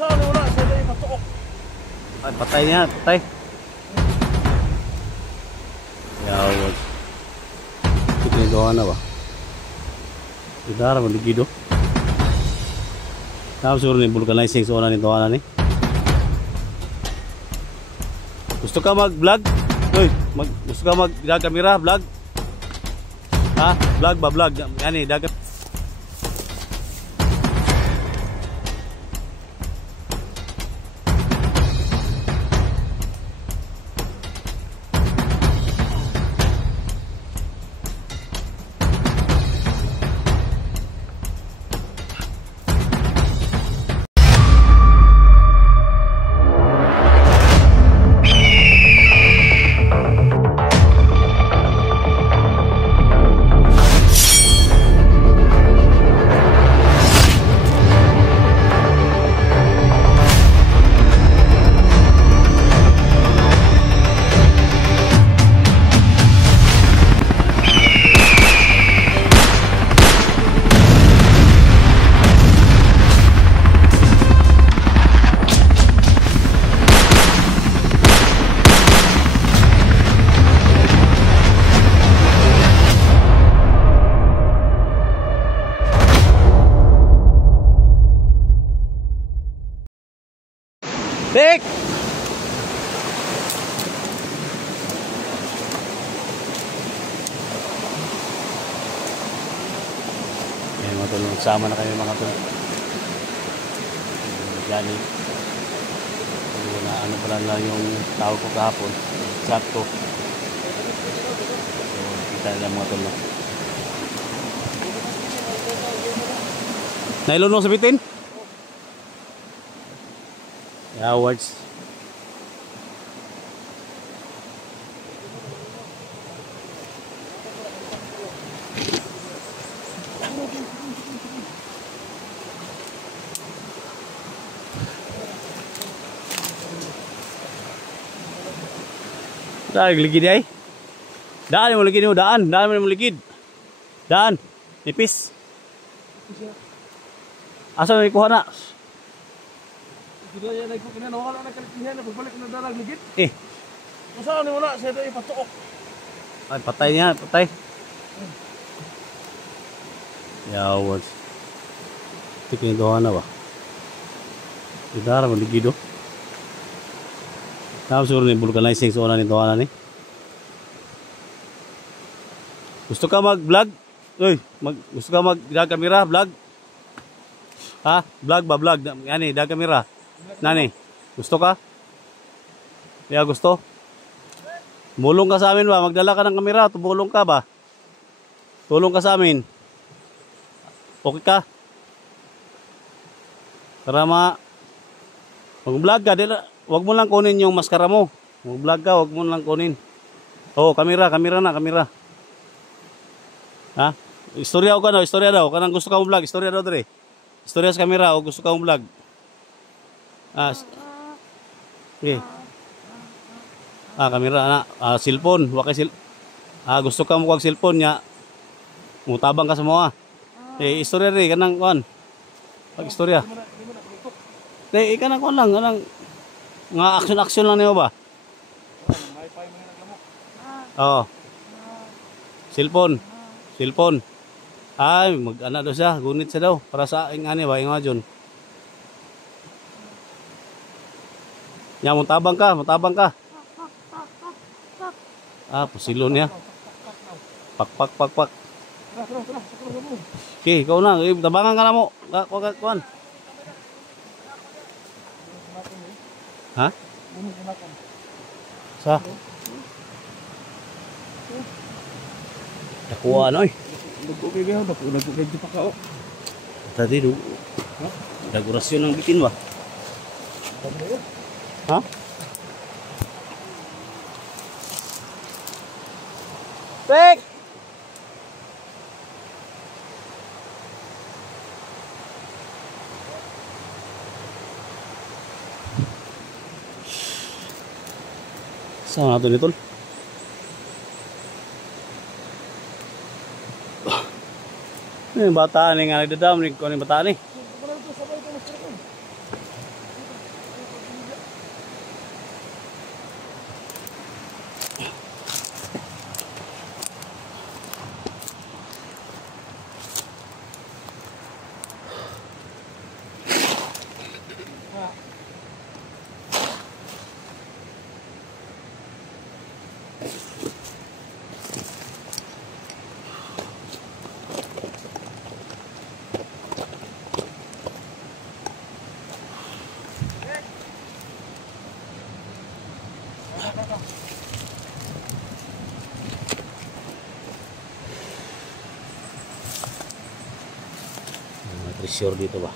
Saan wala sa day patuok. Ay, patay niya, patay. Yawag. Ito yung gawa na ba? Idara, maligido. Tapos siguro ni vulcanizing sa una ni gawa na ni. Gusto ka mag-vlog? Uy, gusto ka mag-camera, vlog? Ha? Vlog ba, vlog? Yan eh, dagat. Dik! Ayan mga tol, magsama na kami mga tol. Gani. Na ano pala na yung tawag ko kahapon. Chat ko. So, kita nila mga tol. Nailon mo sabitin? Awards. Daan ligid ay. Daan mo ligid mo, daan mo ligid. Daan. Nipis. Asa na ikuha na? Dito yan ay kukinan wala na kalikihan na pagbalik na dalag ligid. Eh. Saan wala sa day patuok. Ay, patay niya, patay. Yawag. Ito yung gawa na ba? Idara, maligido. Tapos siguro ni vulcanizing sa una ni gawa na ni. Gusto ka mag-vlog? Uy, gusto ka mag-camera, vlog? Ha? Vlog ba, vlog? Yan eh, camera. Nani, gusto ka? Kaya gusto? Tumulong ka sa amin ba? Magdala ka ng kamera, tumulong ka ba? Tulong ka sa amin. Okay ka? Para mag-vlog ka, wag mo lang kunin yung maskara mo. Mag-vlog ka, wag mo lang kunin. Oh, kamera na. Ha? Istorya ko ka istorya daw. Kanang gusto ka mong vlog, istorya daw dre. Istorya sa kamera o gusto ka mong vlog. Okay. Kamera na, cellphone, gusto ka mo kag cellphone nya. Mutabang ka sa mga. Istorya ri kanang kuan. Pag istorya. Kanang kuan lang, kanang nga action lang niyo ba? Oh. Cellphone. Ay, mag-ana daw siya, gunit siya daw para sa aking ani ba, imagine. Nya mutabang ka. Pusilo niya. Pak. Okay, ikaw na. Tabangan ka na mo. Kuan. Ha? Sa? Nakuha ano eh. Nagkukay pa ka o. Tadi do. Dagurasyon ng bitin ba? Ha? Pek! Saan natin ito? Yung bata ni nga nagdadam ni ko ni bata ni. Mga treasure dito ba?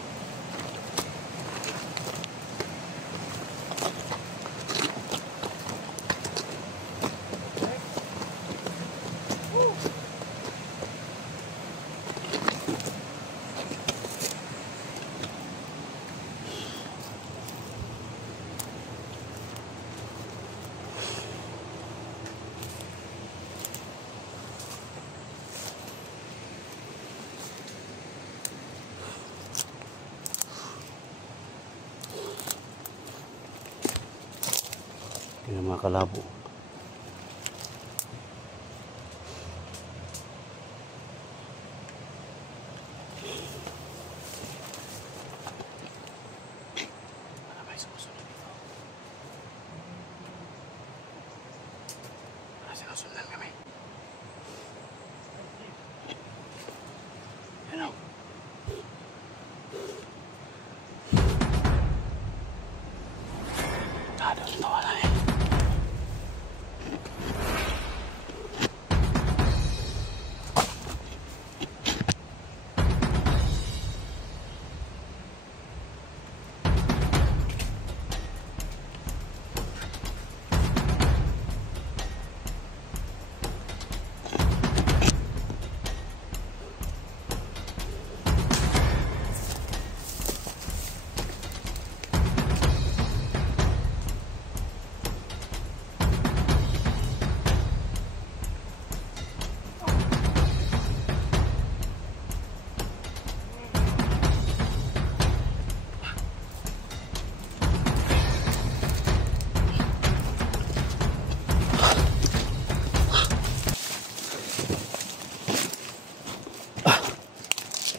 Yan mga kalabo. Sinusundan kami. Ano? Tados tawa na eh.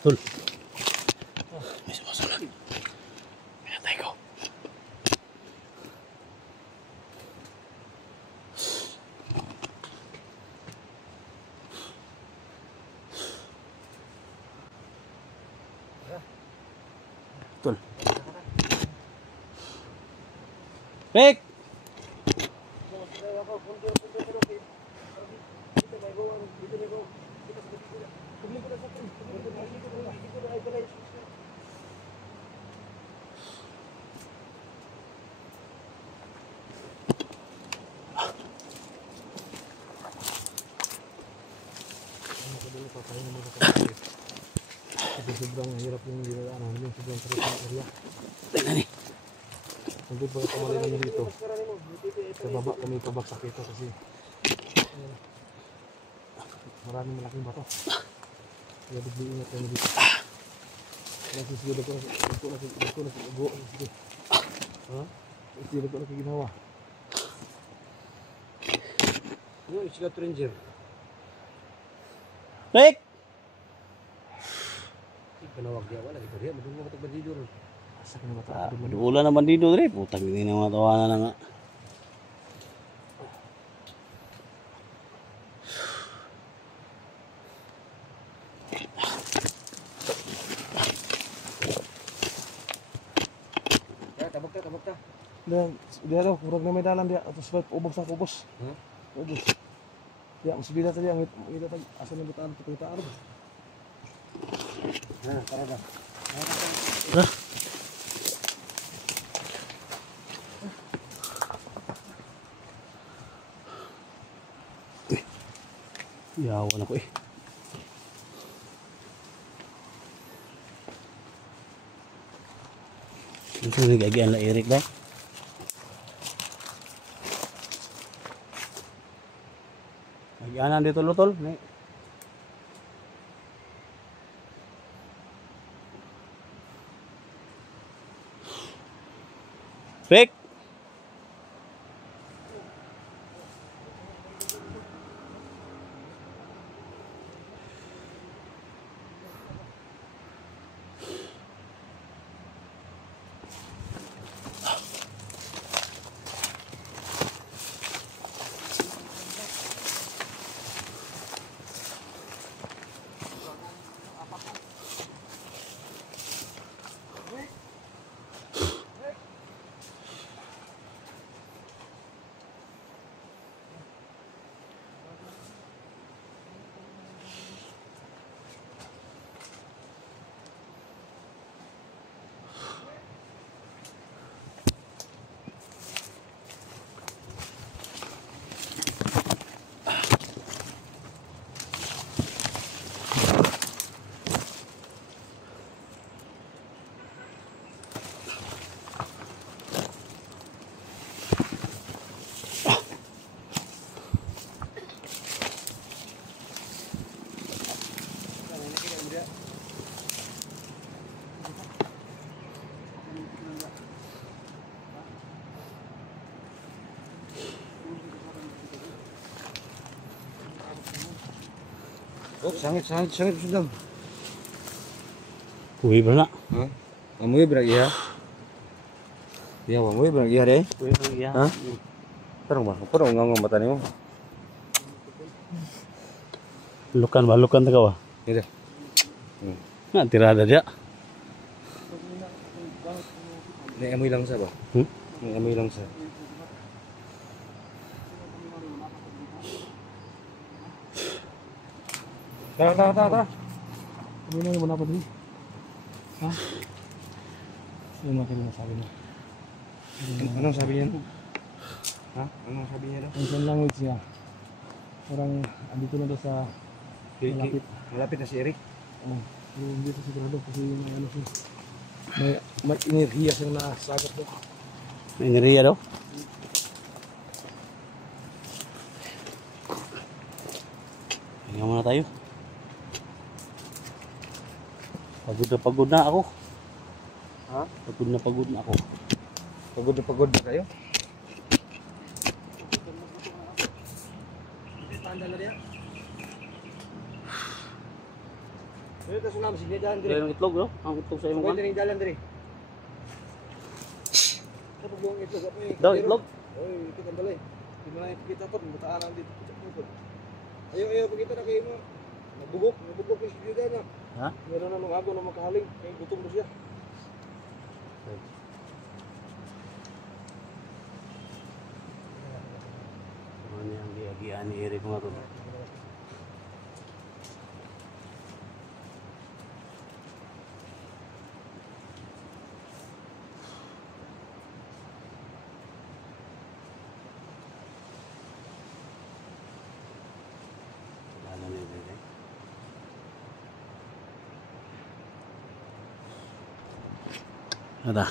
Tol. May sumusunod. Pinatay ko. Tol. Rick! Sobrang hirap yung dinadaanan namin, sobrang sarap ng area. Tingnan eh. Nandun pa kamali namin dito. Sa baba kami pabaksak ito kasi maraming malaking bato. Kaya bigli ingat kami dito. Kasi sige, dagko na si Ugo. Sige. Ha? Sige, dagko na si Ginawa. Ano, isigat ranger. Rick! Kanawag dia wala dito. Dia madung mo bandido ron. Asa ka na mata? Ulan naman dito, Rick. Putang hindi na mga tawanan na nga. Ya, tabak ta. Dia daw, kurang na may dalan dia. Atos ubos. Ubos. Ya, masih bila tadi ang ito tag asa na butaan kita arbo. Nah, tara. Yawan ako eh. Ito nag-agian la Eric ba? Agianan dito lutol. Rick! Oh, sangit sudah. Uwi ba na? Ha? Amoy berang iya. Iya, amoy berang iya deh. Uwi ba iya? Ha? Parang ngangong mata nimo. Lukan ba? Lukan tagaw ah. Iya. Na, tirada dia. May amoy lang sa ba? Hmm? May amoy lang sa. Tara. Ano na naman ako din? Ha? Yung mga sinasabi mo. Anong sabi niya? Ha? Anong sabi niya daw? Ang language niya. Parang andito na daw sa malapit. Malapit na si Eric. Pero hindi sa sigurado kasi may ano siya. May enerhiya siyang nasagat doon. May niriya daw. Hinga muna tayo. Pagod na ako. Ha? Pagod na ako. Pagod na kayo? Dito ta sunam sige dalan Kaya ng itlog, no? Ang itlog sa imong Pwede kan. ring dalan diri. Kapag yung ito sa may. Daw, itlog. Oy, ito kan dalay. Di mo na ipikita to, mutaan ang dito. Ayo pagkita na kayo mo. Nabugok yung sige na. Ha? Meron na nung agaw na makahaling, kaya gutom na siya. Ano yung giagian ni Eric mga to? Ano ni Eric? Ada.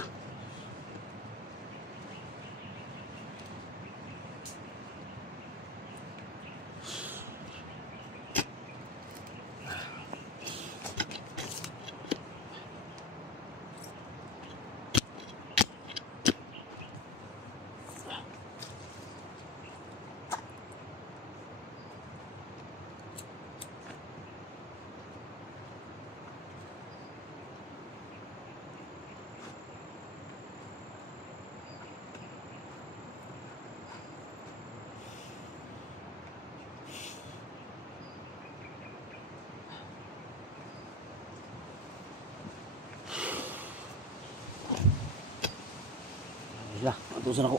Ya, atusan ako.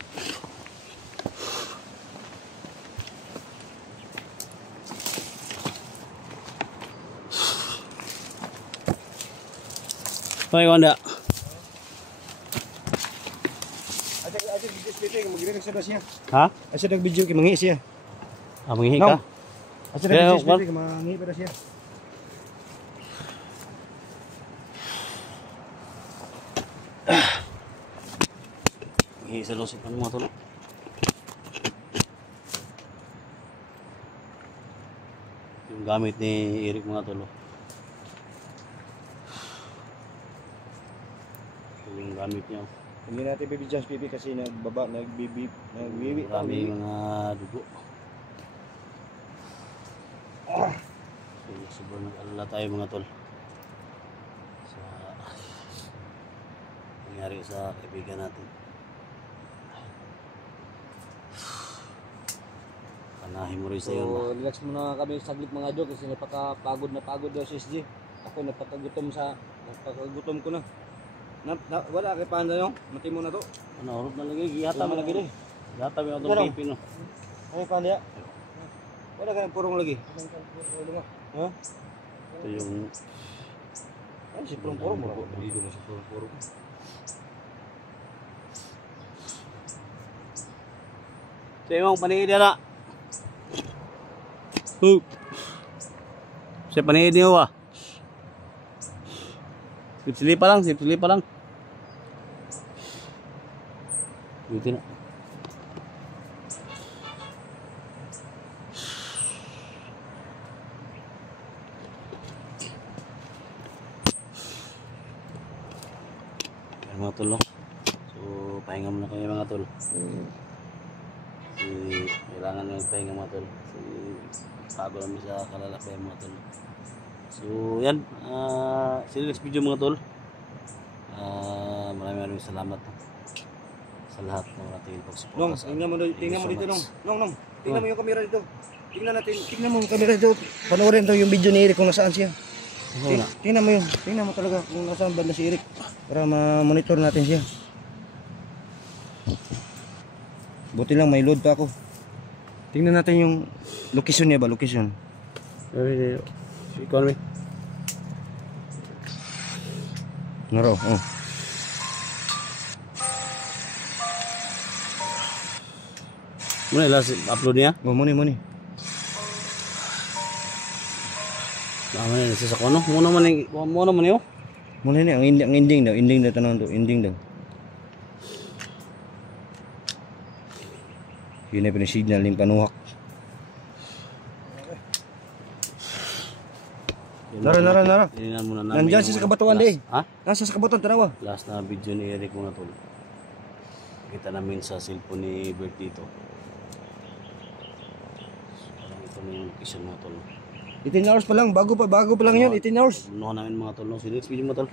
Hoy, Wanda. Aja video speaking magire sa siya. Ha? Asa dag video kay mangi siya. Ah, manghihi No. ka? Asa Kaya, dag video speaking mangi pa siya. Manghihi sa lusot ng mga tulo. Yung gamit ni Eric mga tulo. Yung gamit niya. Hindi natin baby just baby kasi nagbibi. Marami mga dugo. So, sobrang nag-alala tayo mga tol. Sa nangyari sa kaibigan natin. Panahin mo rin sa yun. So, relax muna kami saglit mga dog kasi napakapagod na pagod daw si SG. Ako napakagutom ko na. Wala kay panda yung mati mo na to. Ano, urot na lagi. Gihata mo lagi din. Gihata mo itong Ano? pipino. Ay panda. Wala ka ng purong lagi. Ha? Ito yung Ay si purong mo. Dito mo si purong. sa imong panihid na. Sa panihid niyo ah. Sipsili pa lang. Buti na. Mga tol, no? So, pahinga muna kayo mga tol. Kasi kailangan na magpahinga mga tol. Kasi bago namin sa kalalakyan mga tol. So yan, see you next video mga tol. Maraming salamat sa lahat ng ating pagsuporta. Nong, tingnan mo dito, Nong. Nong. Tingnan mo yung camera dito. Tingnan mo yung camera dito. Panoorin daw yung video ni Eric kung nasaan siya. Tingnan mo yun. Tingnan mo talaga kung nasaan banda si Eric. Para ma-monitor natin siya. Buti lang may load pa ako. Tingnan natin yung location niya ba? Location. Economy. Naro. Oh. Muna last upload niya. Oh, muni. Ano sa kono? Muna man yun. Muna ni ang ending daw tanong to, ending daw. Yun na pinasignal yung panuhak. Nara. Tingnan muna namin. Nandiyan yung siya sa kabatuan di. Ha? Nasa sa kabatuan tanawa. Last na video ni Eric muna tol. Kita namin sa cellphone ni Bert dito. Parang ito na yung location mga tol. 18 hours pa lang, bago pa lang yun, 18 hours. Punuhan namin mga tol. No? So next video mga tol.